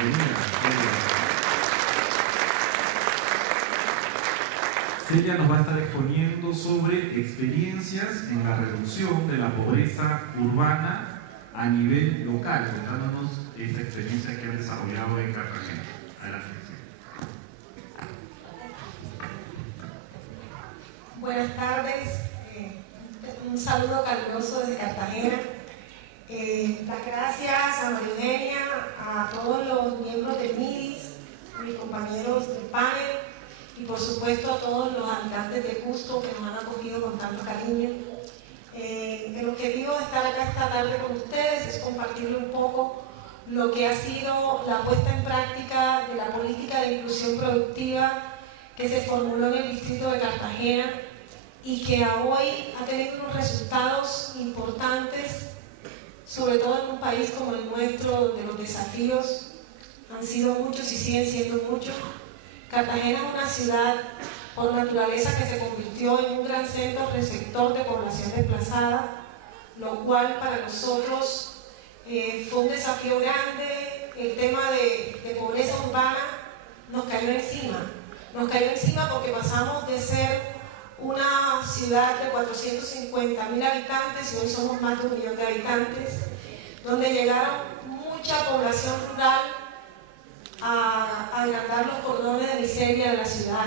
Bienvenida, Celia nos va a estar exponiendo sobre experiencias en la reducción de la pobreza urbana a nivel local, contándonos esa experiencia que ha desarrollado en Cartagena. Adelante. Buenas tardes, un saludo caluroso desde Cartagena. Las gracias a María Eugenia, a todos los miembros del MIDIS, a mis compañeros del panel y por supuesto a todos los habitantes de Cusco que nos han acogido con tanto cariño. El objetivo de estar acá esta tarde con ustedes es compartirle un poco lo que ha sido la puesta en práctica de la política de inclusión productiva que se formuló en el distrito de Cartagena y que a hoy ha tenido unos resultados importantes, sobre todo en un país como el nuestro, donde los desafíos han sido muchos y siguen siendo muchos. Cartagena es una ciudad por naturaleza que se convirtió en un gran centro receptor de población desplazada, lo cual para nosotros fue un desafío grande. El tema de pobreza urbana nos cayó encima. Nos cayó encima porque pasamos de ser una ciudad de 450.000 habitantes y hoy somos más de 1 millón de habitantes, donde llegaron mucha población rural a agrandar los cordones de miseria de la ciudad,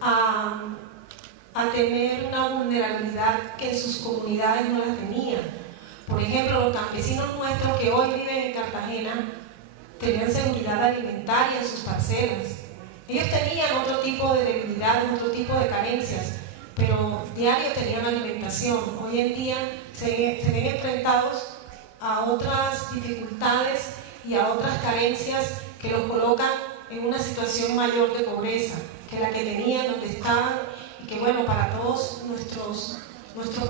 a tener una vulnerabilidad que en sus comunidades no la tenían. Por ejemplo, los campesinos nuestros que hoy viven en Cartagena tenían seguridad alimentaria en sus parcelas. Ellos tenían otro tipo de debilidades, otro tipo de carencias, pero diario tenían alimentación. Hoy en día se ven enfrentados a otras dificultades y a otras carencias que los colocan en una situación mayor de pobreza que la que tenían, donde estaban, y que bueno, para todos nuestros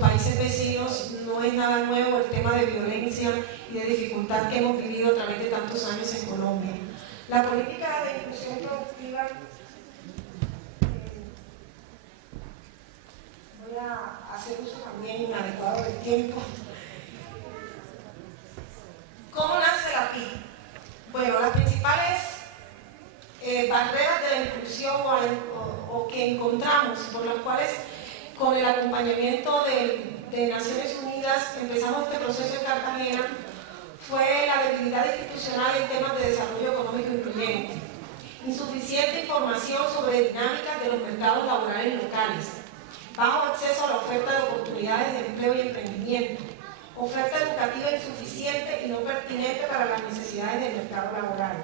países vecinos no es nada nuevo el tema de violencia y de dificultad que hemos vivido a través de tantos años en Colombia. La política de inclusión productiva, voy a hacer uso también inadecuado del tiempo. ¿Cómo nace la PIB? Bueno, las principales barreras de la inclusión o que encontramos, por las cuales con el acompañamiento de Naciones Unidas empezamos este proceso en Cartagena, fue la debilidad institucional en temas de desarrollo económico incluyente, insuficiente información sobre dinámicas de los mercados laborales locales, bajo acceso a la oferta de oportunidades de empleo y emprendimiento, oferta educativa insuficiente y no pertinente para las necesidades del mercado laboral,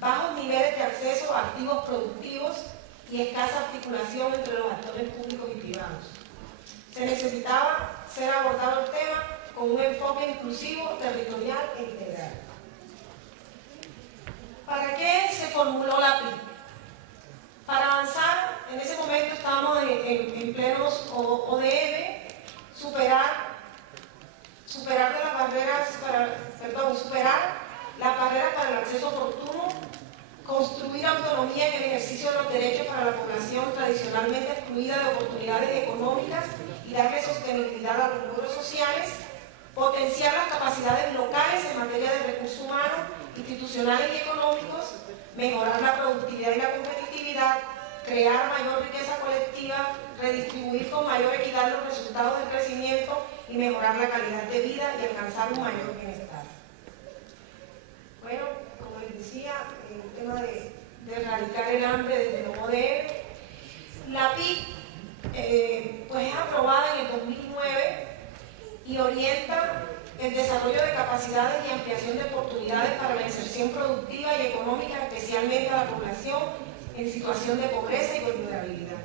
bajos niveles de acceso a activos productivos y escasa articulación entre los actores públicos y privados. Se necesitaba ser abordado el tema con un enfoque inclusivo, territorial e integral. ¿Para qué se formuló la PIB? Para avanzar, en ese momento estábamos en plenos ODM, superar las barreras para el acceso oportuno, construir autonomía en el ejercicio de los derechos para la población tradicionalmente excluida de oportunidades económicas y darle sostenibilidad a los logros sociales, potenciar las capacidades locales en materia de recursos humanos, institucionales y económicos, mejorar la productividad y la competitividad, crear mayor riqueza colectiva, redistribuir con mayor equidad los resultados del crecimiento y mejorar la calidad de vida y alcanzar un mayor bienestar. Bueno, como les decía, el tema de erradicar el hambre desde el ODM, la PIB pues es aprobada en el 2009 y orienta el desarrollo de capacidades y ampliación de oportunidades para la inserción productiva y económica, especialmente a la población en situación de pobreza y vulnerabilidad.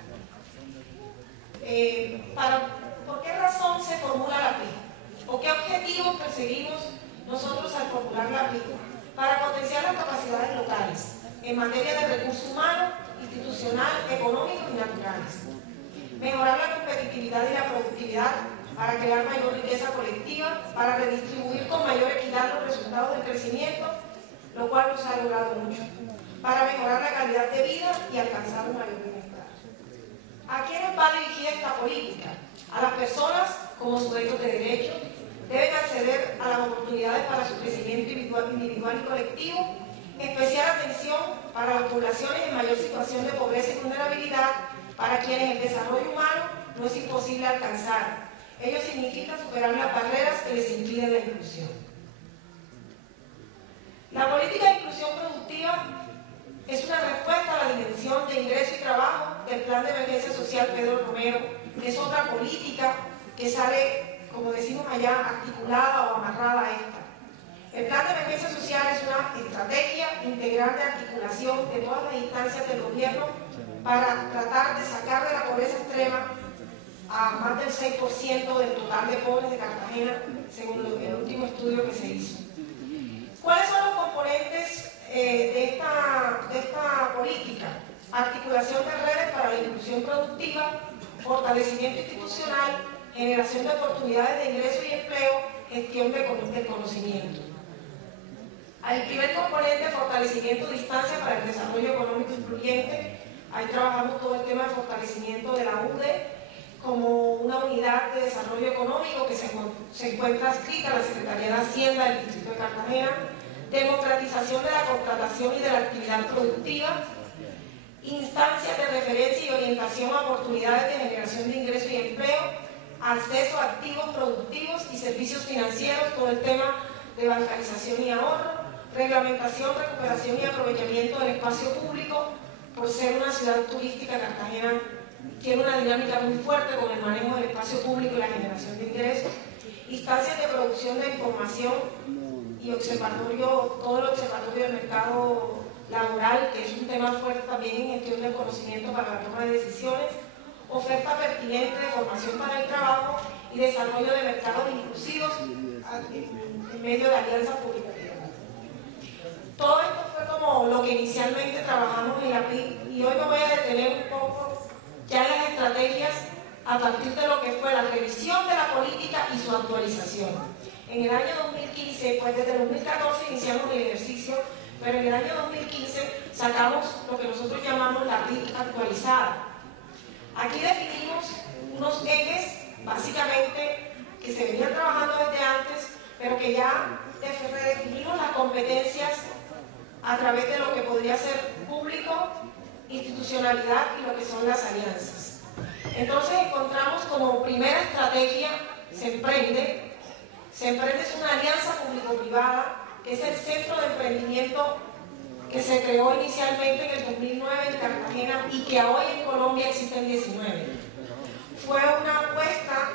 ¿Por qué razón se formula la PIB? ¿O qué objetivos perseguimos nosotros al formular la PIB? Para potenciar las capacidades locales en materia de recursos humanos, institucional, económicos y naturales. Mejorar la competitividad y la productividad para crear mayor riqueza colectiva, para redistribuir con mayor equidad los resultados del crecimiento, lo cual nos ha logrado mucho. Para mejorar la calidad de vida y alcanzar un mayor bienestar. ¿A quiénes va dirigida esta política? A las personas como sujetos de derecho, deben acceder a las oportunidades para su crecimiento individual y colectivo especial atención para las poblaciones en mayor situación de pobreza y vulnerabilidad, para quienes el desarrollo humano no es imposible alcanzar. Ello significa superar las barreras que les impiden la inclusión. La política de inclusión productiva es una respuesta a la dimensión de ingreso y trabajo del Plan de Emergencia Social Pedro Romero. Es otra política que sale, como decimos allá, articulada o amarrada a esta. El Plan de Emergencia Social es una estrategia integral de articulación de todas las instancias del gobierno para tratar de sacar de la pobreza extrema a más del 6% del total de pobres de Cartagena, según el último estudio que se hizo. ¿Cuáles son los componentes de esta política? Articulación de redes para la inclusión productiva, fortalecimiento institucional, generación de oportunidades de ingreso y empleo, gestión del conocimiento. El primer componente, fortalecimiento de instancias para el desarrollo económico incluyente. Ahí trabajamos todo el tema de fortalecimiento de la UDE como una unidad de desarrollo económico que se encuentra adscrita a la Secretaría de Hacienda del Distrito de Cartagena. Democratización de la contratación y de la actividad productiva. Instancias de referencia y orientación a oportunidades de generación de ingreso y empleo. Acceso a activos productivos y servicios financieros, todo el tema de bancarización y ahorro. Reglamentación, recuperación y aprovechamiento del espacio público. Por ser una ciudad turística, Cartagena tiene una dinámica muy fuerte con el manejo del espacio público y la generación de ingresos. Instancias de producción de información y observatorio, todo el observatorio del mercado laboral, que es un tema fuerte también en gestión del conocimiento para la toma de decisiones. Oferta pertinente de formación para el trabajo y desarrollo de mercados inclusivos en medio de alianzas público-privadas. Todo esto fue como lo que inicialmente trabajamos en la PIB, y hoy me voy a detener un poco ya en las estrategias a partir de lo que fue la revisión de la política y su actualización. En el año 2015, pues desde el 2014 iniciamos el ejercicio, pero en el año 2015 sacamos lo que nosotros llamamos la PIB actualizada. Aquí definimos unos ejes, básicamente, que se venían trabajando desde antes, pero que ya redefinimos las competencias a través de lo que podría ser público, institucionalidad y lo que son las alianzas. Entonces encontramos como primera estrategia SEMPRENDE. SEMPRENDE es una alianza público-privada que es el centro de emprendimiento que se creó inicialmente en el 2009 en Cartagena y que hoy en Colombia existen 19. Fue una apuesta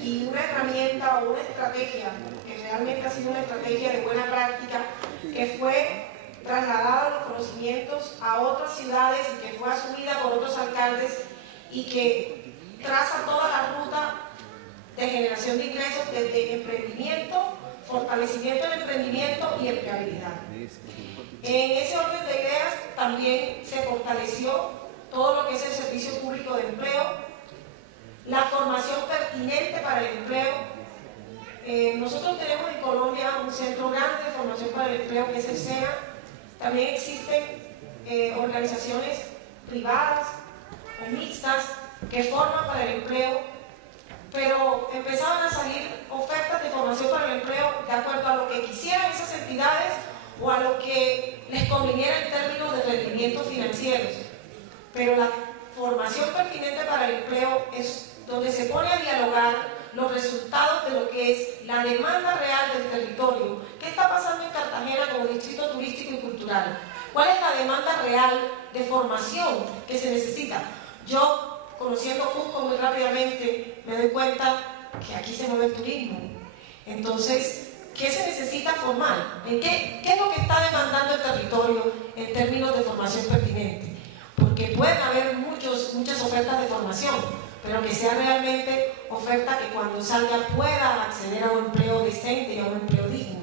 y una herramienta o una estrategia que realmente ha sido una estrategia de buena práctica, que fue trasladada los conocimientos a otras ciudades y que fue asumida por otros alcaldes y que traza toda la ruta de generación de ingresos desde emprendimiento, fortalecimiento del emprendimiento y empleabilidad. En ese orden de ideas también se fortaleció todo lo que es el servicio público de empleo, la formación pertinente para el empleo. Nosotros tenemos en Colombia un centro grande de formación para el empleo que es el SENA. También existen organizaciones privadas o mixtas que forman para el empleo, pero empezaban a salir ofertas de formación para el empleo de acuerdo a lo que quisieran esas entidades o a lo que les conviniera en términos de rendimientos financieros. Pero la formación pertinente para el empleo es donde se pone a dialogar los resultados de lo que es la demanda real del territorio. ¿Qué está pasando en Cartagena como distrito turístico y cultural? ¿Cuál es la demanda real de formación que se necesita? Yo, conociendo Cusco muy rápidamente, me doy cuenta que aquí se mueve el turismo. Entonces, ¿qué se necesita formar? ¿Qué es lo que está demandando el territorio en términos de formación pertinente? Porque pueden haber muchas ofertas de formación, pero que sea realmente oferta que cuando salga pueda acceder a un empleo decente y a un empleo digno.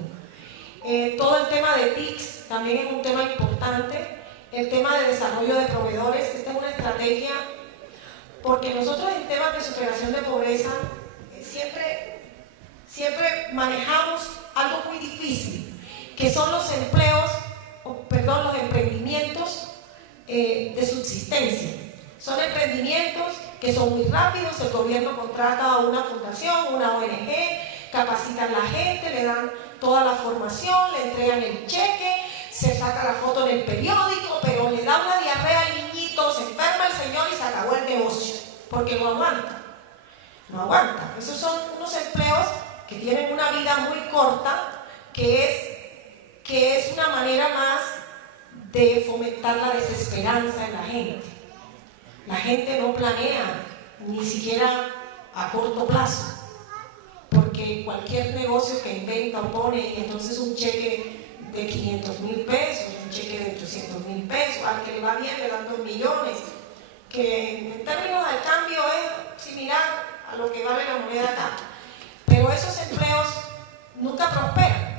Todo el tema de TICs también es un tema importante. El tema de desarrollo de proveedores, esta es una estrategia, porque nosotros en temas de superación de pobreza siempre manejamos algo muy difícil, que son los los emprendimientos de subsistencia. Son emprendimientos que son muy rápidos, el gobierno contrata a una fundación, una ONG, capacitan a la gente, le dan toda la formación, le entregan el cheque, se saca la foto en el periódico, pero le da una diarrea al niñito, se enferma el señor y se acabó el negocio, porque no aguanta. No aguanta. Esos son unos empleos que tienen una vida muy corta, que es una manera más de fomentar la desesperanza en la gente. La gente no planea ni siquiera a corto plazo, porque cualquier negocio que inventa o pone, y entonces un cheque de 500,000 pesos, un cheque de 800,000 pesos, al que le va bien le dan 2 millones, que en términos de cambio es similar a lo que vale la moneda acá. Pero esos empleos nunca prosperan.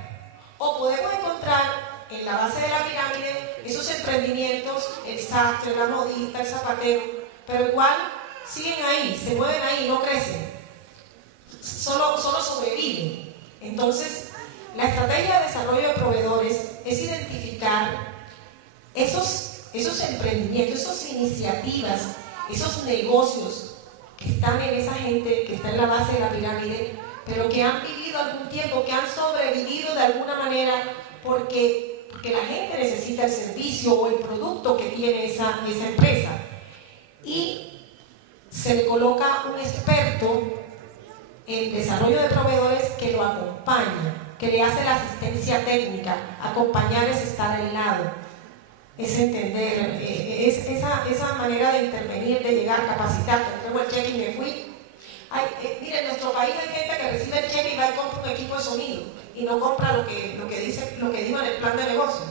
O podemos encontrar en la base de la pirámide esos emprendimientos, el sastre, la modista, el zapatero, pero igual siguen ahí, se mueven ahí, no crecen, solo sobreviven. Entonces, la estrategia de desarrollo de proveedores es identificar esos emprendimientos, esas iniciativas, esos negocios que están en esa gente, que está en la base de la pirámide, pero que han vivido algún tiempo, que han sobrevivido de alguna manera porque la gente necesita el servicio o el producto que tiene esa empresa. Y se le coloca un experto en desarrollo de proveedores que lo acompaña, que le hace la asistencia técnica. Acompañar es estar al lado, es entender, es esa manera de intervenir, de llegar, capacitar. Tengo el cheque y me fui. Miren, en nuestro país hay gente que recibe el cheque y va y compra un equipo de sonido y no compra lo que digo en el plan de negocio.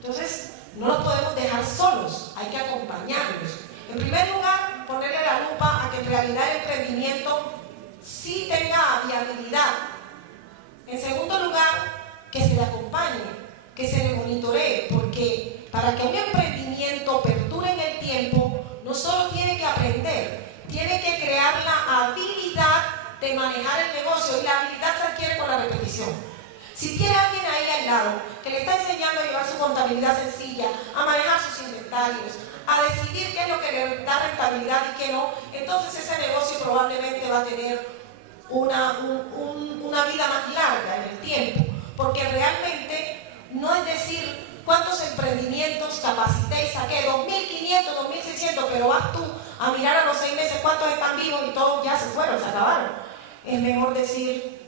Entonces, no los podemos dejar solos, hay que acompañarlos. En primer lugar, ponerle la lupa a que en realidad el emprendimiento sí tenga viabilidad. En segundo lugar, que se le acompañe, que se le monitoree, porque para que un emprendimiento perdure en el tiempo, no solo tiene que aprender, tiene que crear la habilidad de manejar el negocio, y la habilidad se adquiere con la repetición. Si tiene alguien ahí al lado que le está enseñando a llevar su contabilidad sencilla, a manejar sus inventarios, a decidir qué es lo que le da rentabilidad y qué no, entonces ese negocio probablemente va a tener una vida más larga en el tiempo, porque realmente no es decir cuántos emprendimientos capacité y saqué, 2.500, 2.600, pero vas tú a mirar a los 6 meses cuántos están vivos y todos ya se fueron, se acabaron. Es mejor decir,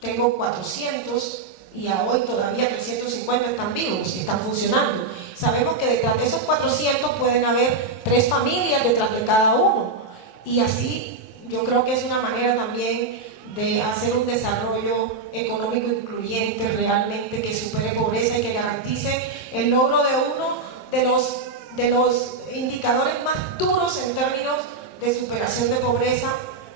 tengo 400 y a hoy todavía 350 están vivos y están funcionando. Sabemos que detrás de esos 400 pueden haber 3 familias detrás de cada uno, y así yo creo que es una manera también de hacer un desarrollo económico incluyente realmente, que supere pobreza y que garantice el logro de uno de los indicadores más duros en términos de superación de pobreza,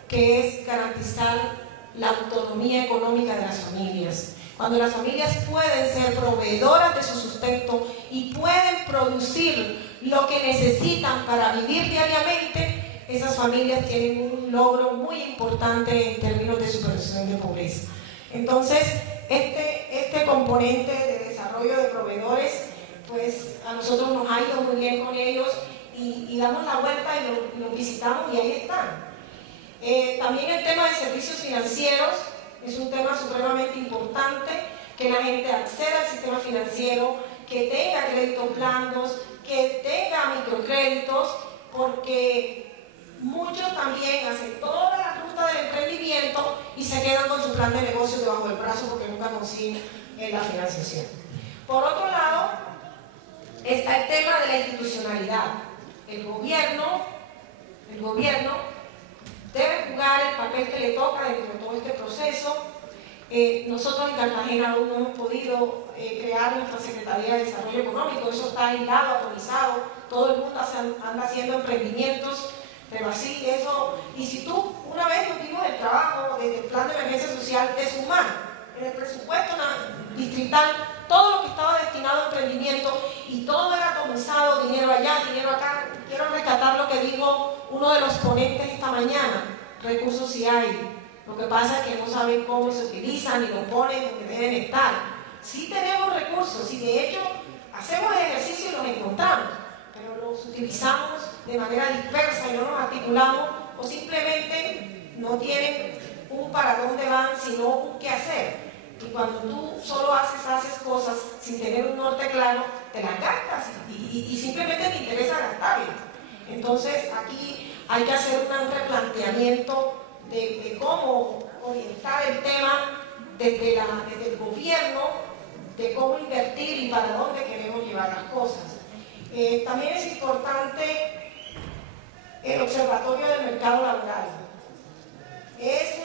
que es garantizar la autonomía económica de las familias. Cuando las familias pueden ser proveedoras de su sustento y pueden producir lo que necesitan para vivir diariamente, esas familias tienen un logro muy importante en términos de superación de pobreza. Entonces, este componente de desarrollo de proveedores, pues a nosotros nos ha ido muy bien con ellos, y damos la vuelta y los visitamos y ahí están. También el tema de servicios financieros es un tema supremamente importante, que la gente acceda al sistema financiero, que tenga créditos blandos, que tenga microcréditos, porque muchos también hacen toda la ruta del emprendimiento y se quedan con su plan de negocio debajo del brazo porque nunca consiguen la financiación. Por otro lado, está el tema de la institucionalidad. El gobierno debe jugar el papel que le toca dentro de todo este proceso. Nosotros en Cartagena aún no hemos podido crear nuestra Secretaría de Desarrollo Económico, eso está aislado, atomizado, todo el mundo anda haciendo emprendimientos, pero así eso. Y si tú una vez tuvimos el trabajo del plan de emergencia social de sumar en el presupuesto distrital todo lo que estaba destinado a emprendimiento, y todo era atomizado, dinero allá, dinero acá. Quiero rescatar lo que dijo uno de los ponentes esta mañana: recursos sí hay, lo que pasa es que no saben cómo se utilizan y lo ponen donde deben estar. Sí tenemos recursos y de hecho hacemos el ejercicio y los encontramos, pero los utilizamos de manera dispersa y no nos articulamos, o simplemente no tienen un para dónde van, sino un qué hacer. Y cuando tú solo haces cosas sin tener un norte claro, te las gastas y simplemente te interesa gastarlas. Entonces aquí hay que hacer un replanteamiento de cómo orientar el tema desde el gobierno, de cómo invertir y para dónde queremos llevar las cosas. También es importante el Observatorio del Mercado Laboral. Es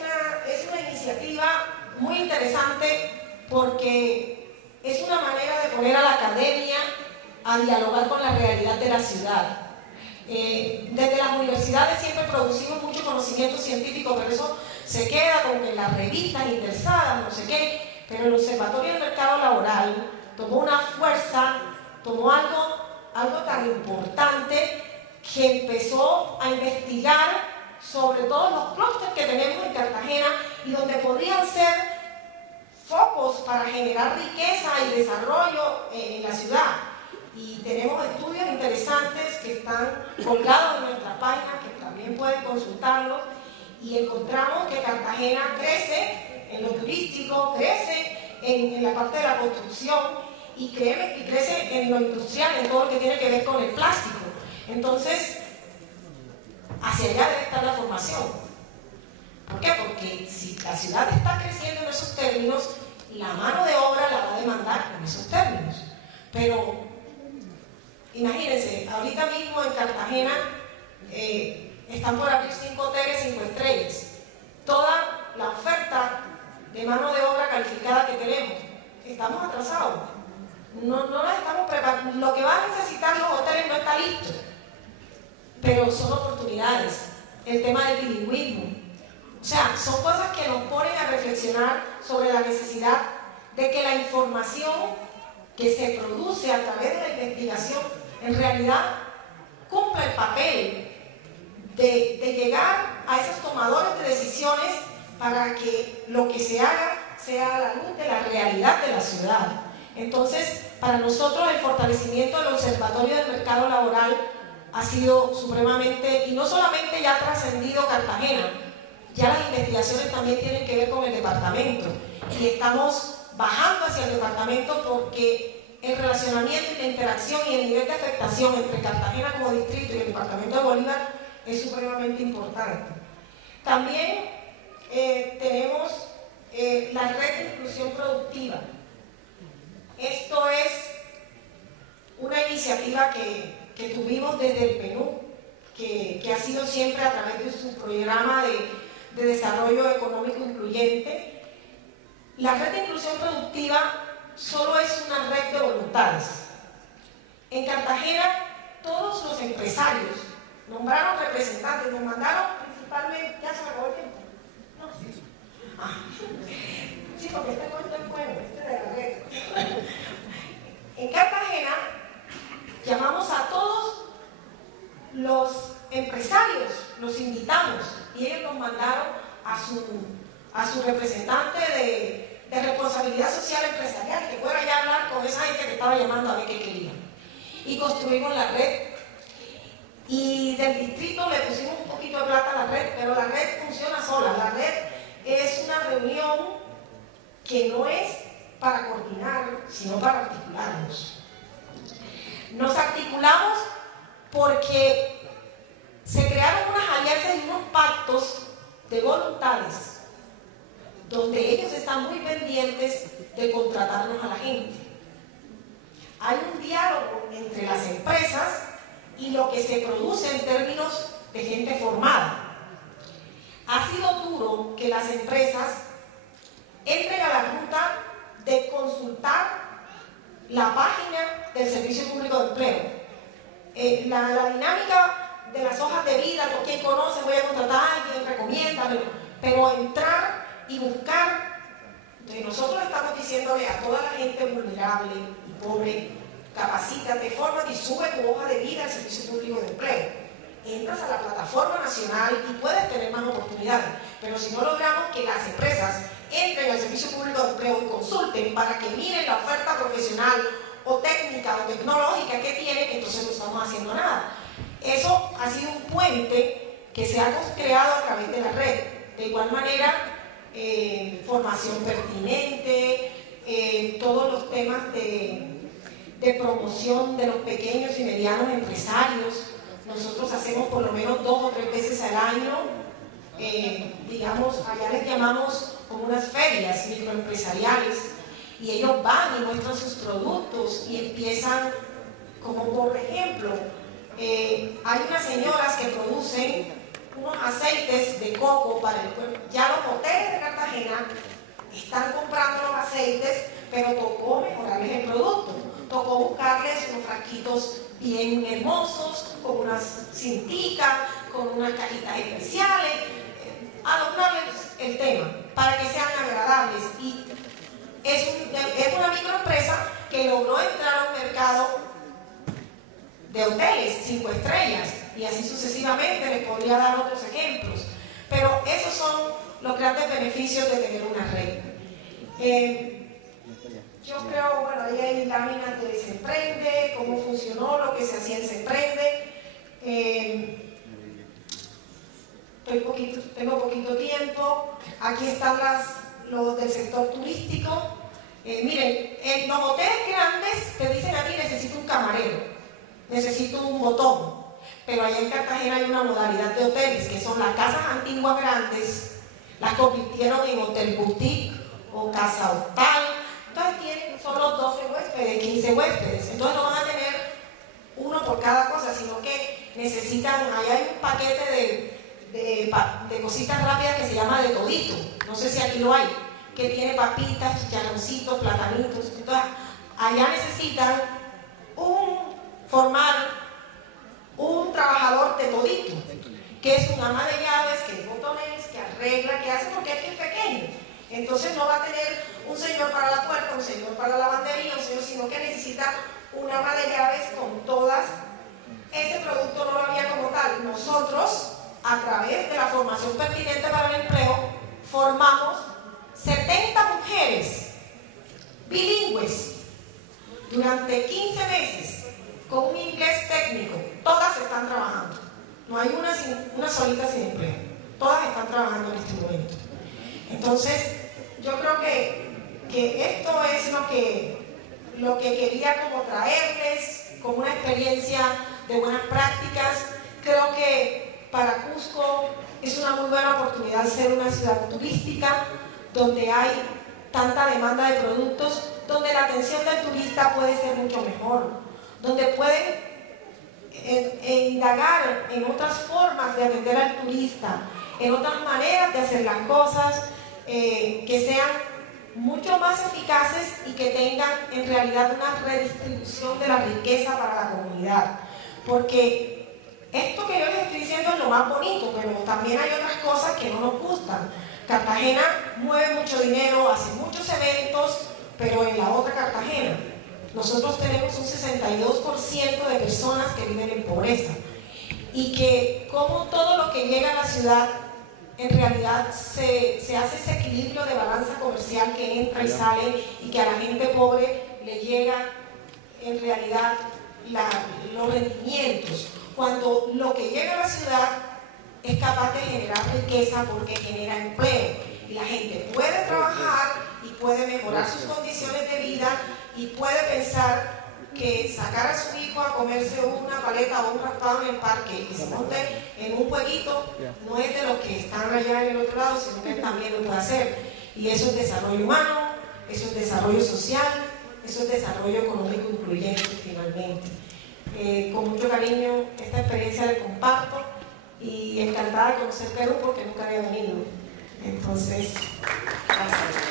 una iniciativa muy interesante porque es una manera de poner a la academia a dialogar con la realidad de la ciudad. Desde las universidades siempre producimos mucho conocimiento científico, pero eso se queda como que en las revistas indexadas, no sé qué, pero el Observatorio del Mercado Laboral tomó una fuerza, tomó algo tan importante que empezó a investigar sobre todos los clústeres que tenemos en Cartagena y donde podrían ser focos para generar riqueza y desarrollo en la ciudad. Y tenemos estudios interesantes que están colgados en nuestra página, que también pueden consultarlos, y encontramos que Cartagena crece en lo turístico, crece en la parte de la construcción y crece en lo industrial, en todo lo que tiene que ver con el plástico. Entonces, hacia allá debe estar la formación. ¿Por qué? Porque si la ciudad está creciendo en esos términos, la mano de obra la va a demandar en esos términos. Pero imagínense, ahorita mismo en Cartagena están por abrir 5 hoteles 5 estrellas. Toda la oferta de mano de obra calificada que tenemos, estamos atrasados. No la estamos preparando. Lo que van a necesitar los hoteles no está listo, pero son oportunidades. El tema del bilingüismo. O sea, son cosas que nos ponen a reflexionar sobre la necesidad de que la información que se produce a través de la investigación en realidad cumpla el papel de llegar a esos tomadores de decisiones para que lo que se haga sea a la luz de la realidad de la ciudad. Entonces, para nosotros el fortalecimiento del Observatorio del Mercado Laboral ha sido supremamente, y no solamente ya ha trascendido Cartagena, ya las investigaciones también tienen que ver con el departamento y estamos bajando hacia el departamento porque el relacionamiento y la interacción y el nivel de afectación entre Cartagena como distrito y el departamento de Bolívar es supremamente importante. También tenemos la red de inclusión productiva. Esto es una iniciativa que tuvimos desde el PNUD, que ha sido siempre a través de su programa de desarrollo económico incluyente. La red de inclusión productiva solo es una red de voluntades. En Cartagena, todos los empresarios nombraron representantes, nos mandaron principalmente, ya se me acabó el tiempo. No, sí. Sí, porque este no es el bueno, este de la red. En Cartagena, llamamos a todos los empresarios, los invitamos y ellos nos mandaron a su representante de responsabilidad social empresarial que fuera ya a hablar con esa gente que estaba llamando a ver qué querían. Y construimos la red. Y del distrito le pusimos un poquito de plata a la red, pero la red funciona sola. La red es una reunión que no es para coordinar, sino para articularnos. Nos articulamos porque se crearon unas alianzas y unos pactos de voluntades donde ellos están muy pendientes de contratarnos a la gente. Hay un diálogo entre las empresas y lo que se produce en términos de gente formada. Ha sido duro que las empresas entren a la ruta de consultar la página del Servicio Público de Empleo. La dinámica de las hojas de vida, ¿quién conoce? Voy a contratar a alguien, recomiéndamelo. Pero entrar y buscar, nosotros estamos diciéndole a toda la gente vulnerable y pobre, capacítate, fórmate y sube tu hoja de vida al Servicio Público de Empleo. Entras a la plataforma nacional y puedes tener más oportunidades. Pero si no logramos que las empresas entren al Servicio Público de Empleo y consulten para que miren la oferta profesional o técnica o tecnológica que tienen, entonces no estamos haciendo nada. Eso ha sido un puente que se ha creado a través de la red. De igual manera, formación pertinente, todos los temas de promoción de los pequeños y medianos empresarios. Nosotros hacemos por lo menos 2 o 3 veces al año, digamos, allá les llamamos como unas ferias microempresariales, y ellos van y muestran sus productos y empiezan, como por ejemplo, hay unas señoras que producen unos aceites de coco para el cuerpo. Ya los hoteles de Cartagena están comprando los aceites, pero tocó mejorarles el producto, tocó buscarles unos frasquitos bien hermosos, con unas cinticas, con unas cajitas especiales, adornarles el tema para que sean agradables. Y es una microempresa que logró entrar a un mercado de hoteles 5 estrellas, y así sucesivamente. Les podría dar otros ejemplos, pero esos son los grandes beneficios de tener una red. Yo creo, bueno, ahí hay láminas de Se Emprende, cómo funcionó, lo que se hacía en Se Emprende. Tengo poquito tiempo. Aquí están los del sector turístico. Miren, en los hoteles grandes te dicen a ti: necesito un camarero, necesito un botón. Pero allá en Cartagena hay una modalidad de hoteles que son las casas antiguas grandes, las convirtieron en hotel boutique o casa hostal. Entonces tienen solo 12 huéspedes, 15 huéspedes. Entonces no van a tener uno por cada cosa, sino que necesitan, allá hay un paquete de cositas rápidas que se llama de todito. No sé si aquí lo hay, que tiene papitas, chicharroncitos, platanitos. Entonces allá necesitan formar un trabajador de todito, que es un ama de llaves, que es botones, que arregla, que hace, porque es pequeño. Entonces no va a tener un señor para la puerta, un señor para la lavandería, un señor, sino que necesita un ama de llaves con todas. Ese producto no lo había como tal. Nosotros, a través de la formación pertinente para el empleo, formamos 70 mujeres bilingües durante 15 meses con un inglés técnico. Todas están trabajando. No hay una solita sin empleo. Todas están trabajando en este momento. Entonces, yo creo que esto es lo que quería como traerles como una experiencia de buenas prácticas. Creo que para Cusco es una muy buena oportunidad ser una ciudad turística donde hay tanta demanda de productos, donde la atención del turista puede ser mucho mejor, donde pueden indagar en otras formas de atender al turista, en otras maneras de hacer las cosas, que sean mucho más eficaces y que tengan en realidad una redistribución de la riqueza para la comunidad. Porque esto que yo les estoy diciendo es lo más bonito, pero también hay otras cosas que no nos gustan. Cartagena mueve mucho dinero, hace muchos eventos, pero en la otra Cartagena nosotros tenemos un 62% de personas que viven en pobreza, y que como todo lo que llega a la ciudad en realidad se hace ese equilibrio de balanza comercial que entra y sale, y que a la gente pobre le llega en realidad los rendimientos, cuando lo que llega a la ciudad es capaz de generar riqueza porque genera empleo, y la gente puede trabajar y puede mejorar sus condiciones de vida, y puede pensar que sacar a su hijo a comerse una paleta o un raspado en el parque y se monte en un jueguito no es de los que están allá en el otro lado, sino que también lo puede hacer. Y eso es desarrollo humano, eso es desarrollo social, eso es desarrollo económico incluyente finalmente. Con mucho cariño esta experiencia la comparto, y encantada de conocer Perú porque nunca había venido. Entonces, gracias.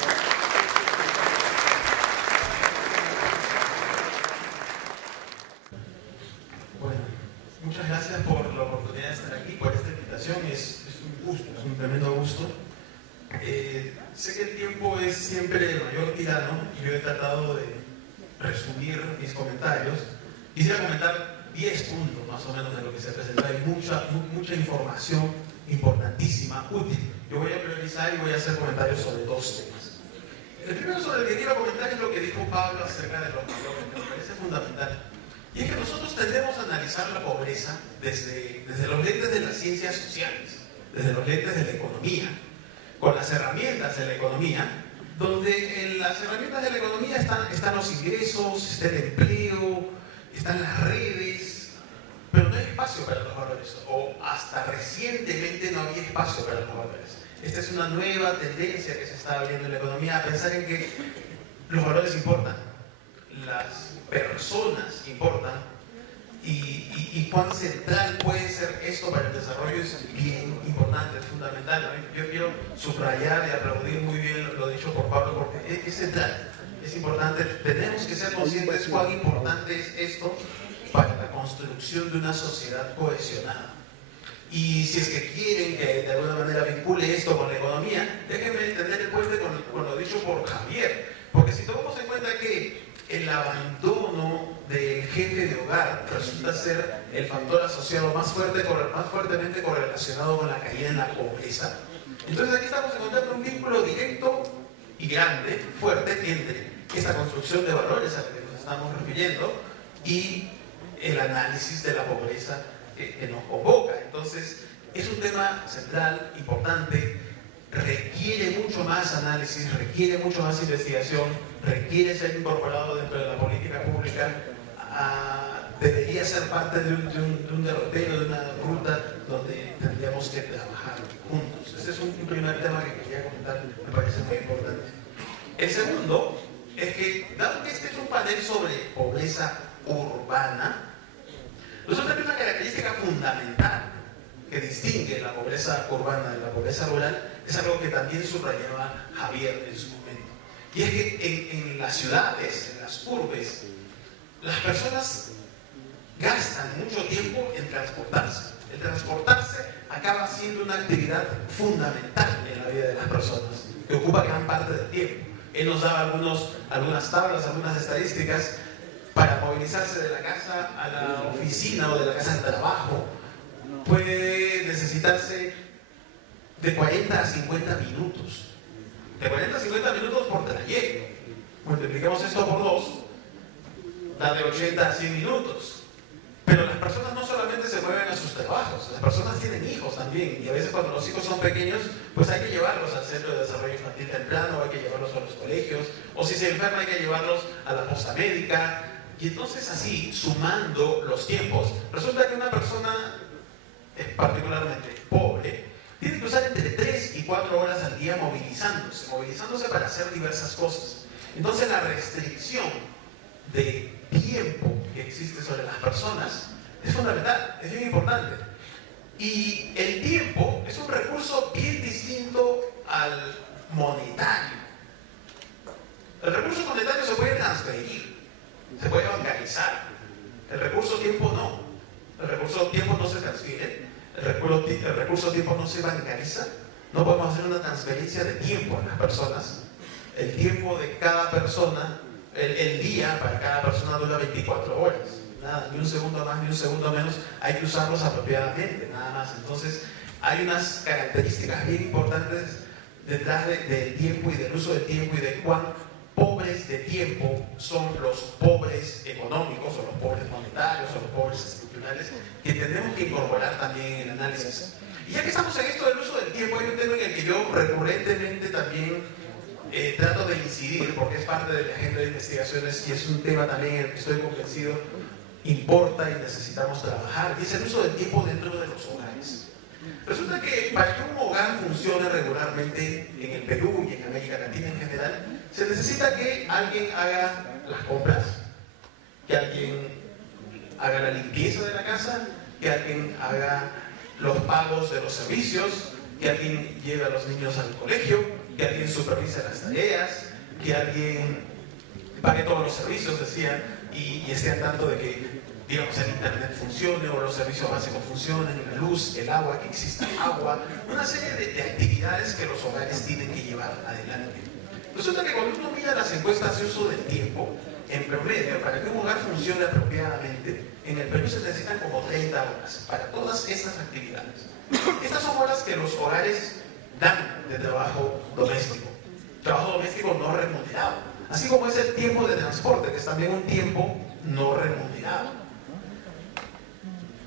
Muchas gracias por la oportunidad de estar aquí, por esta invitación. Es un gusto, es un tremendo gusto. Sé que el tiempo es siempre el mayor tirano y yo he tratado de resumir mis comentarios. Quisiera comentar 10 puntos más o menos de lo que se presentó. Hay mucha información importantísima, útil. Yo voy a priorizar y voy a hacer comentarios sobre 2 temas. El primero sobre el que quiero comentar es lo que dijo Pablo acerca de los valores, que me parece fundamental. Y es que nosotros tendemos a analizar la pobreza desde los lentes de las ciencias sociales, desde los lentes de la economía. con las herramientas de la economía, donde en las herramientas de la economía están los ingresos, está el empleo, están las redes, pero no hay espacio para los valores, o hasta recientemente no había espacio para los valores. Esta es una nueva tendencia que se está abriendo en la economía, a pensar en que los valores importan, las personas importan, y cuán central puede ser esto para el desarrollo es bien importante, es fundamental, ¿no? Yo quiero subrayar y aplaudir muy bien lo dicho por Pablo, porque es central, es importante. Tenemos que ser conscientes de cuán importante es esto para la construcción de una sociedad cohesionada. Y si es que quieren que de alguna manera vincule esto con la economía, déjenme entender el puente con lo dicho por Javier, porque si tomamos en cuenta que el abandono del jefe de hogar resulta ser el factor asociado más fuertemente correlacionado con la caída en la pobreza. Entonces aquí estamos encontrando un vínculo directo y grande, fuerte, entre esta construcción de valores a la que nos estamos refiriendo y el análisis de la pobreza que nos convoca. Entonces es un tema central, importante, requiere mucho más análisis, requiere mucho más investigación, requiere ser incorporado dentro de la política pública, debería ser parte de un derrotero, de una ruta donde tendríamos que trabajar juntos. Ese es un primer tema que quería comentar, me parece muy importante. El segundo es que, dado que este es un panel sobre pobreza urbana, resulta que una característica fundamental que distingue la pobreza urbana de la pobreza rural es algo que también subrayaba Javier en su momento. Y es que en las ciudades, en las urbes, las personas gastan mucho tiempo en transportarse. El transportarse acaba siendo una actividad fundamental en la vida de las personas, que ocupa gran parte del tiempo. Él nos daba algunas tablas, algunas estadísticas. Para movilizarse de la casa a la oficina o de la casa al trabajo, puede necesitarse de 40 a 50 minutos. De 40 a 50 minutos por trayecto. Multipliquemos esto por 2, da de 80 a 100 minutos. Pero las personas no solamente se mueven a sus trabajos, las personas tienen hijos también. Y a veces cuando los hijos son pequeños, pues hay que llevarlos al centro de desarrollo infantil temprano, hay que llevarlos a los colegios, o si se enferma hay que llevarlos a la posta médica. Y entonces así, sumando los tiempos, resulta que una persona particularmente pobre tiene que usar entre 3 y 4 horas al día movilizándose para hacer diversas cosas. Entonces la restricción de tiempo que existe sobre las personas es fundamental, es bien importante. Y el tiempo es un recurso bien distinto al monetario. El recurso monetario se puede transferir, se puede bancarizar. El recurso tiempo no. El recurso tiempo no se transfiere. El recurso tiempo no se bancariza. No podemos hacer una transferencia de tiempo a las personas. El tiempo de cada persona, el día para cada persona dura 24 horas. Nada, ni un segundo más, ni un segundo menos. Hay que usarlos apropiadamente, nada más. Entonces, hay unas características bien importantes detrás del tiempo y del uso del tiempo y de cuán pobres de tiempo son los pobres económicos o los pobres monetarios o los pobres estructurales que tenemos que incorporar también en el análisis. Y ya que estamos en esto del uso del tiempo, hay un tema en el que yo recurrentemente también trato de incidir porque es parte de la agenda de investigaciones y es un tema también en el que estoy convencido importa y necesitamos trabajar, y es el uso del tiempo dentro de los hogares. Resulta que para que un hogar funcione regularmente en el Perú y en América Latina en general, se necesita que alguien haga las compras, que alguien haga la limpieza de la casa, que alguien haga los pagos de los servicios, que alguien lleve a los niños al colegio, que alguien supervise las tareas, que alguien pague todos los servicios, decía, y esté al tanto de que, digamos, el internet funcione o los servicios básicos funcionen, la luz, el agua, que exista agua, una serie de actividades que los hogares tienen que llevar adelante. Resulta que cuando uno mira las encuestas de uso del tiempo, en promedio, para que un hogar funcione apropiadamente, en el Perú se necesitan como 30 horas para todas estas actividades. Estas son horas que los hogares dan de trabajo doméstico no remunerado, así como es el tiempo de transporte, que es también un tiempo no remunerado.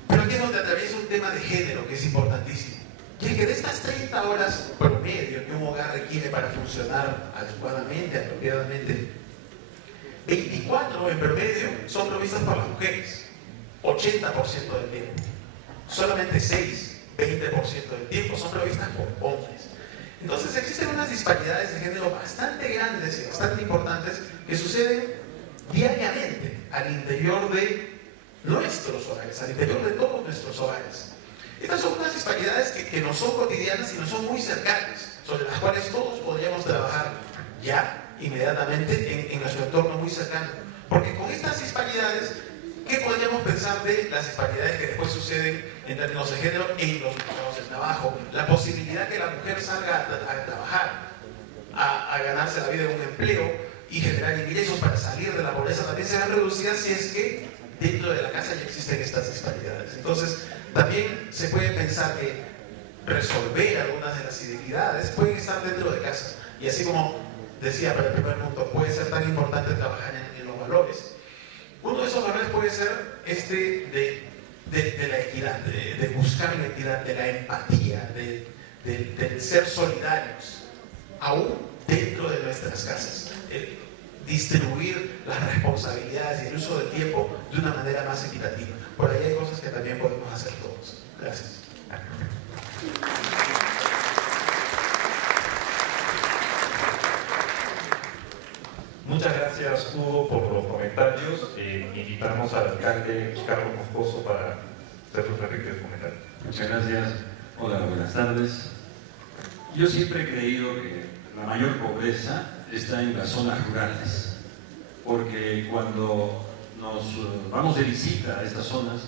Pero aquí es donde atraviesa un tema de género que es importantísimo. Y es que de estas 30 horas promedio que un hogar requiere para funcionar adecuadamente, apropiadamente, 24 en promedio son provistas por las mujeres, 80% del tiempo. Solamente 6, 20% del tiempo son provistas por hombres. Entonces existen unas disparidades de género bastante grandes y bastante importantes que suceden diariamente al interior de nuestros hogares, al interior de todos nuestros hogares. Estas son unas disparidades que no son cotidianas y no son muy cercanas, sobre las cuales todos podríamos trabajar ya, inmediatamente, en nuestro entorno muy cercano. Porque con estas disparidades, ¿qué podríamos pensar de las disparidades que después suceden en términos de género en los mercados de trabajo? La posibilidad que la mujer salga a trabajar, a ganarse la vida en un empleo y generar ingresos para salir de la pobreza también se van a reducir si es que dentro de la casa ya existen estas disparidades. Entonces, también se puede pensar que resolver algunas de las inequidades pueden estar dentro de casa. Y así como decía para el primer punto, puede ser tan importante trabajar en los valores. Uno de esos valores puede ser este de la equidad, de buscar la equidad, de la empatía, del ser solidarios, aún dentro de nuestras casas. Distribuir las responsabilidades y el uso del tiempo de una manera más equitativa. Por ahí hay cosas que también podemos hacer todos. Gracias. Muchas gracias, Hugo, por los comentarios. Invitamos al alcalde Carlos Moscoso para hacer sus respectivos comentarios. Muchas gracias. Hola, buenas tardes. Yo siempre he creído que la mayor pobreza está en las zonas rurales, porque cuando nos vamos de visita a estas zonas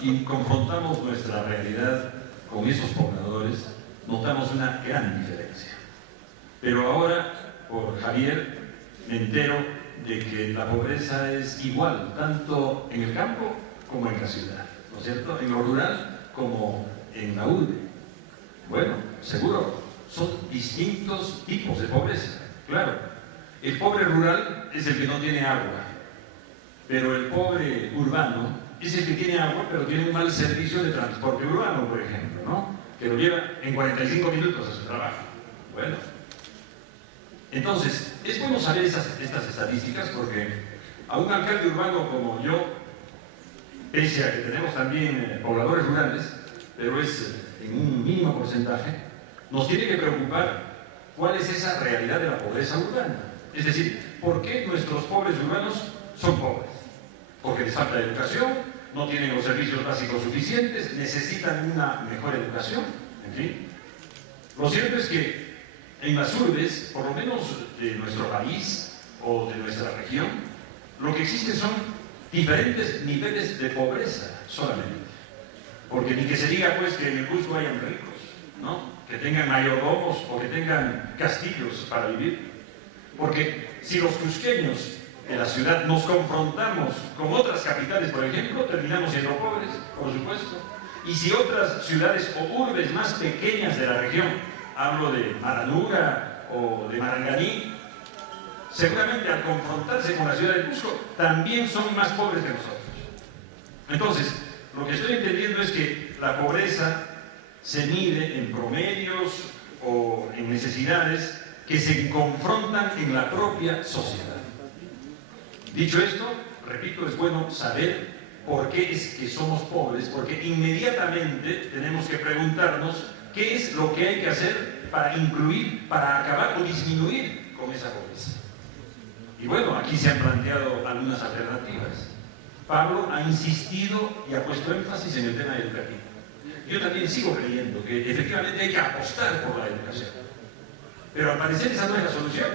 y confrontamos nuestra realidad con esos pobladores, notamos una gran diferencia. Pero ahora, por Javier, me entero de que la pobreza es igual, tanto en el campo como en la ciudad, ¿no es cierto? En lo rural como en la urbe. Bueno, seguro, son distintos tipos de pobreza. Claro, el pobre rural es el que no tiene agua, pero el pobre urbano es el que tiene agua, pero tiene un mal servicio de transporte urbano, por ejemplo, ¿no? Que lo lleva en 45 minutos a su trabajo. Bueno, entonces, es bueno saber estas estadísticas porque a un alcalde urbano como yo, pese a que tenemos también pobladores rurales, pero es en un mínimo porcentaje, nos tiene que preocupar cuál es esa realidad de la pobreza urbana. Es decir, ¿por qué nuestros pobres urbanos son pobres? Porque les falta educación, no tienen los servicios básicos suficientes, necesitan una mejor educación, en fin. Lo cierto es que en las urbes, por lo menos de nuestro país o de nuestra región, lo que existe son diferentes niveles de pobreza solamente. Porque ni que se diga pues que en el Cusco hayan ricos, ¿no? Que tengan mayordomos o que tengan castillos para vivir. Porque si los cusqueños de la ciudad nos confrontamos con otras capitales, por ejemplo, terminamos siendo pobres, por supuesto. Y si otras ciudades o urbes más pequeñas de la región, hablo de Maranuga o de Maranganí, seguramente al confrontarse con la ciudad de Cusco, también son más pobres que nosotros. Entonces, lo que estoy entendiendo es que la pobreza se mide en promedios o en necesidades que se confrontan en la propia sociedad. Dicho esto, repito, es bueno saber por qué es que somos pobres, porque inmediatamente tenemos que preguntarnos qué es lo que hay que hacer para incluir, para acabar o disminuir con esa pobreza. Y bueno, aquí se han planteado algunas alternativas. Pablo ha insistido y ha puesto énfasis en el tema educativo. Yo también sigo creyendo que efectivamente hay que apostar por la educación. Pero al parecer esa no es la solución.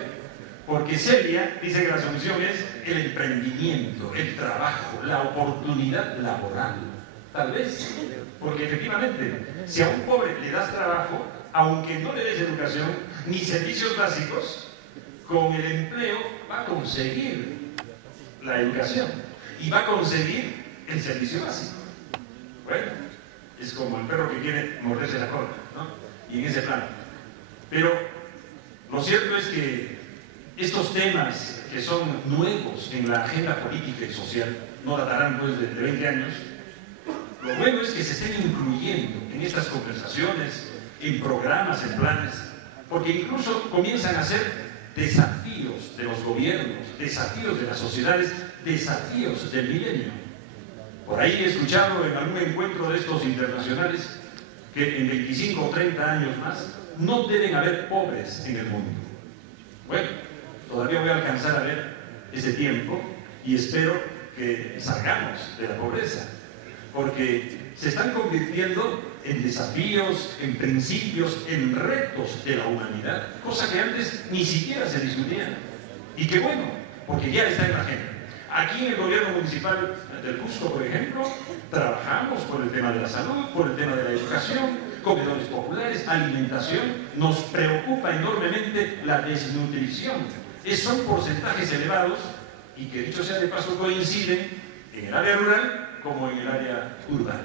Porque Celia dice que la solución es el emprendimiento, el trabajo, la oportunidad laboral. Tal vez, porque efectivamente, si a un pobre le das trabajo, aunque no le des educación ni servicios básicos, con el empleo va a conseguir la educación y va a conseguir el servicio básico. Bueno, es como el perro que quiere morderse la cola, ¿no? Y en ese plan. Pero lo cierto es que estos temas que son nuevos en la agenda política y social, no datarán pues de 20 años, lo bueno es que se estén incluyendo en estas conversaciones, en programas, en planes, porque incluso comienzan a ser desafíos de los gobiernos, desafíos de las sociedades, desafíos del milenio. Por ahí he escuchado en algún encuentro de estos internacionales que en 25 o 30 años más no deben haber pobres en el mundo. Bueno, todavía voy a alcanzar a ver ese tiempo y espero que salgamos de la pobreza, porque se están convirtiendo en desafíos, en principios, en retos de la humanidad, cosa que antes ni siquiera se discutía. Y qué bueno, porque ya está en la agenda. Aquí en el gobierno municipal del Cusco, por ejemplo, trabajamos por el tema de la salud, por el tema de la educación, comedores populares, alimentación. Nos preocupa enormemente la desnutrición. Son porcentajes elevados y que, dicho sea de paso, coinciden en el área rural como en el área urbana.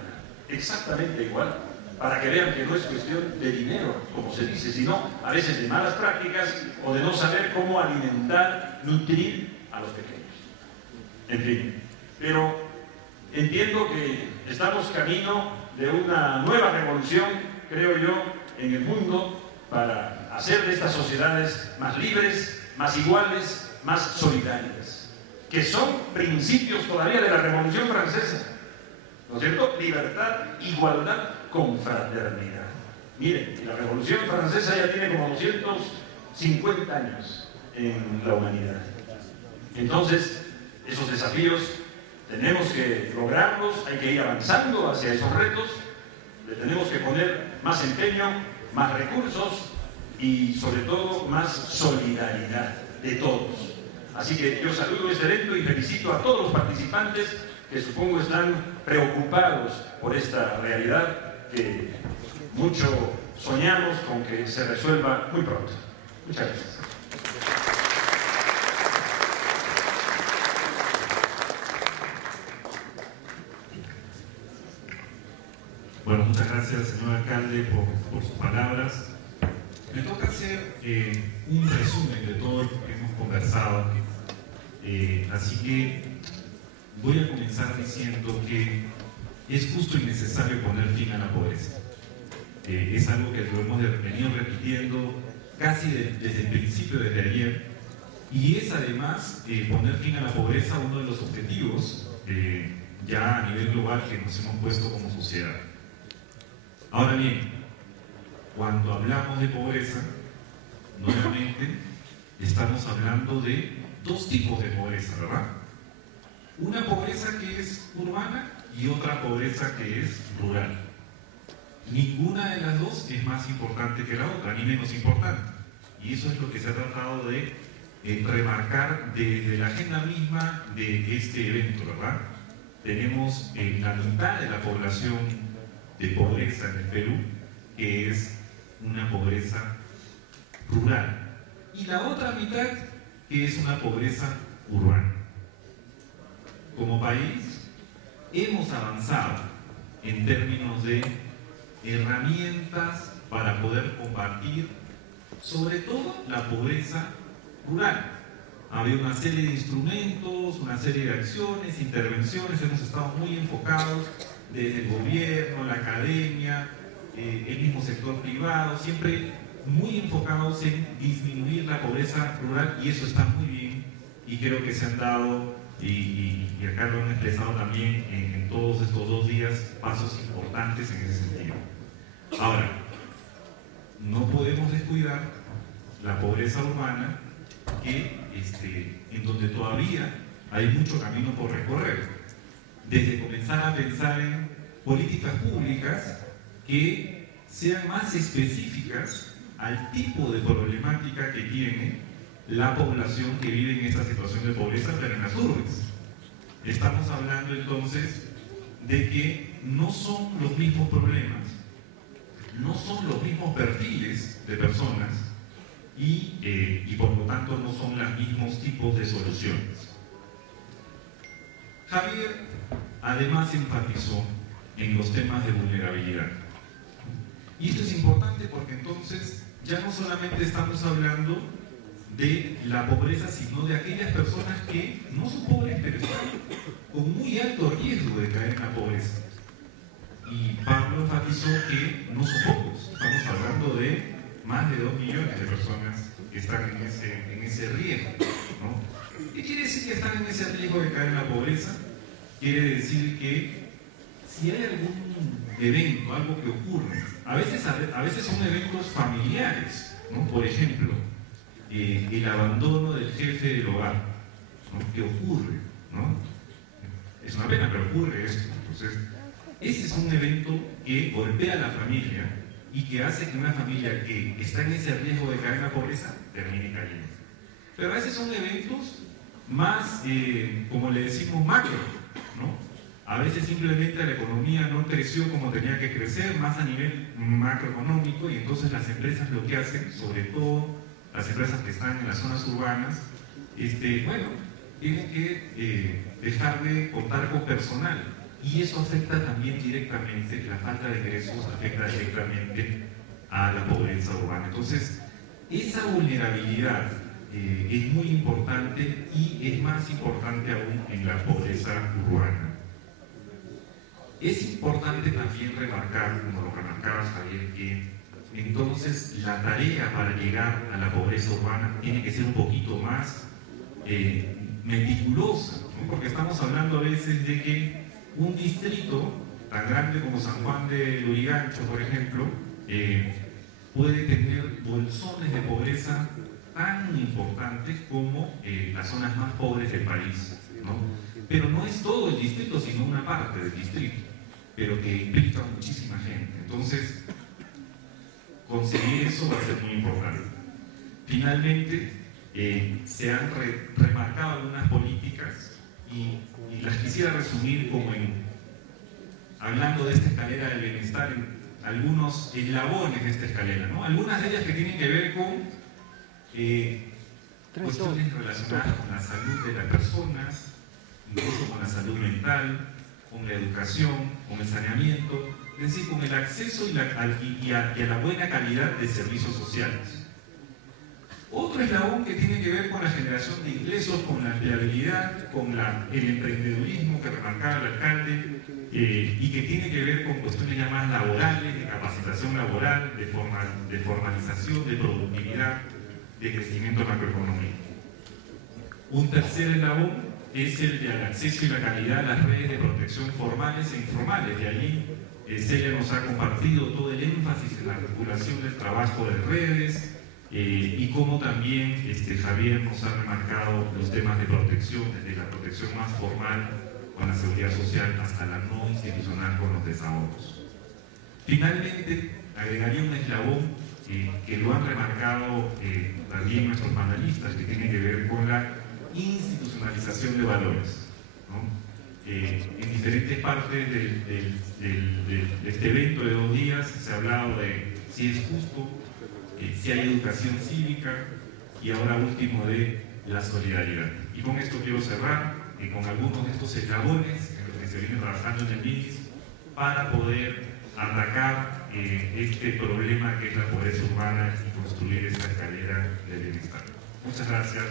Exactamente igual, para que vean que no es cuestión de dinero, como se dice, sino a veces de malas prácticas o de no saber cómo alimentar, nutrir a los pequeños. En fin, pero entiendo que estamos camino de una nueva revolución, creo yo, en el mundo para hacer de estas sociedades más libres, más iguales, más solidarias, que son principios todavía de la Revolución Francesa, ¿no es cierto? Libertad, igualdad, confraternidad. Miren, la Revolución Francesa ya tiene como 250 años en la humanidad. Entonces, esos desafíos tenemos que lograrlos, hay que ir avanzando hacia esos retos, le tenemos que poner más empeño, más recursos y sobre todo más solidaridad de todos. Así que yo saludo este evento y felicito a todos los participantes que supongo están preocupados por esta realidad que mucho soñamos con que se resuelva muy pronto. Muchas gracias. Bueno, muchas gracias, señor alcalde, por sus palabras. Me toca hacer un resumen de todo lo que hemos conversado, así que voy a comenzar diciendo que es justo y necesario poner fin a la pobreza. Es algo que lo hemos venido repitiendo casi desde el principio, desde ayer, y es además poner fin a la pobreza uno de los objetivos ya a nivel global que nos hemos puesto como sociedad. Ahora bien, cuando hablamos de pobreza, nuevamente estamos hablando de dos tipos de pobreza, ¿verdad? Una pobreza que es urbana y otra pobreza que es rural. Ninguna de las dos es más importante que la otra, ni menos importante. Y eso es lo que se ha tratado de remarcar desde la agenda misma de este evento, ¿verdad? Tenemos la mitad de la población de pobreza en el Perú, que es una pobreza rural, y la otra mitad que es una pobreza urbana. Como país hemos avanzado en términos de herramientas para poder combatir sobre todo la pobreza rural. Había una serie de instrumentos, una serie de acciones, intervenciones, hemos estado muy enfocados desde el gobierno, la academia, el mismo sector privado, siempre muy enfocados en disminuir la pobreza rural, y eso está muy bien, y creo que se han dado, y acá lo han expresado también en todos estos 2 días, pasos importantes en ese sentido. Ahora, no podemos descuidar la pobreza urbana, en donde todavía hay mucho camino por recorrer. Desde comenzar a pensar en políticas públicas que sean más específicas al tipo de problemática que tiene la población que vive en esta situación de pobreza, pero en las urbes. Estamos hablando entonces de que no son los mismos problemas, no son los mismos perfiles de personas y por lo tanto no son los mismos tipos de soluciones. Javier además enfatizó en los temas de vulnerabilidad. Y esto es importante porque entonces ya no solamente estamos hablando de la pobreza, sino de aquellas personas que no son pobres, pero están con muy alto riesgo de caer en la pobreza. y Pablo enfatizó que no son pocos, estamos hablando de más de 2 millones de personas que están en ese riesgo, ¿no? ¿Qué quiere decir que están en ese riesgo de caer en la pobreza? Quiere decir que si hay algún evento, algo que ocurre, a veces son eventos familiares, ¿no? Por ejemplo, el abandono del jefe del hogar, ¿no? Que ocurre, ¿no? Es una pena, pero ocurre esto. Entonces, ese es un evento que golpea a la familia y que hace que una familia que está en ese riesgo de caer en la pobreza termine cayendo. Pero a veces son eventos más, como le decimos, macro, ¿no? A veces simplemente la economía no creció como tenía que crecer, más a nivel macroeconómico, y entonces las empresas lo que hacen, sobre todo las empresas que están en las zonas urbanas, tienen que dejar de contar con personal, y eso afecta también directamente, la falta de ingresos afecta directamente a la pobreza urbana. Entonces, esa vulnerabilidad es muy importante y es más importante aún en la pobreza urbana. Es importante también remarcar, como lo remarcaba Javier, que entonces la tarea para llegar a la pobreza urbana tiene que ser un poquito más meticulosa, ¿no? Porque estamos hablando a veces de que un distrito tan grande como San Juan de Lurigancho, por ejemplo, puede tener bolsones de pobreza tan importantes como las zonas más pobres del país, ¿no? Pero no es todo el distrito, sino una parte del distrito, pero que implica muchísima gente. Entonces, conseguir eso va a ser muy importante. Finalmente, se han remarcado algunas políticas y las quisiera resumir como hablando de esta escalera del bienestar, en algunos eslabones de esta escalera, ¿no? Algunas de ellas que tienen que ver con cuestiones relacionadas con la salud de las personas, incluso con la salud mental, con la educación, con el saneamiento, es decir, con el acceso y a la buena calidad de servicios sociales. Otro eslabón que tiene que ver con la generación de ingresos, con la empleabilidad, con el emprendedurismo que remarcaba el alcalde, y que tiene que ver con cuestiones ya más laborales, de capacitación laboral, de formalización, de productividad, de crecimiento macroeconómico. Un tercer eslabón es el del acceso y la calidad a las redes de protección formales e informales. De allí Celia nos ha compartido todo el énfasis en la articulación del trabajo de redes, y cómo también Javier nos ha remarcado los temas de protección, desde la protección más formal con la seguridad social hasta la no institucional con los desahogos. Finalmente, agregaría un eslabón que lo han remarcado también nuestros panelistas, que tiene que ver con la institucionalización de valores, ¿no? En diferentes partes de este evento de 2 días se ha hablado de si es justo, si hay educación cívica, y ahora último de la solidaridad. Y con esto quiero cerrar con algunos de estos eslabones en los que se viene trabajando en el MIDIS para poder atacar este problema que es la pobreza urbana y construir esta escalera del bienestar. Muchas gracias.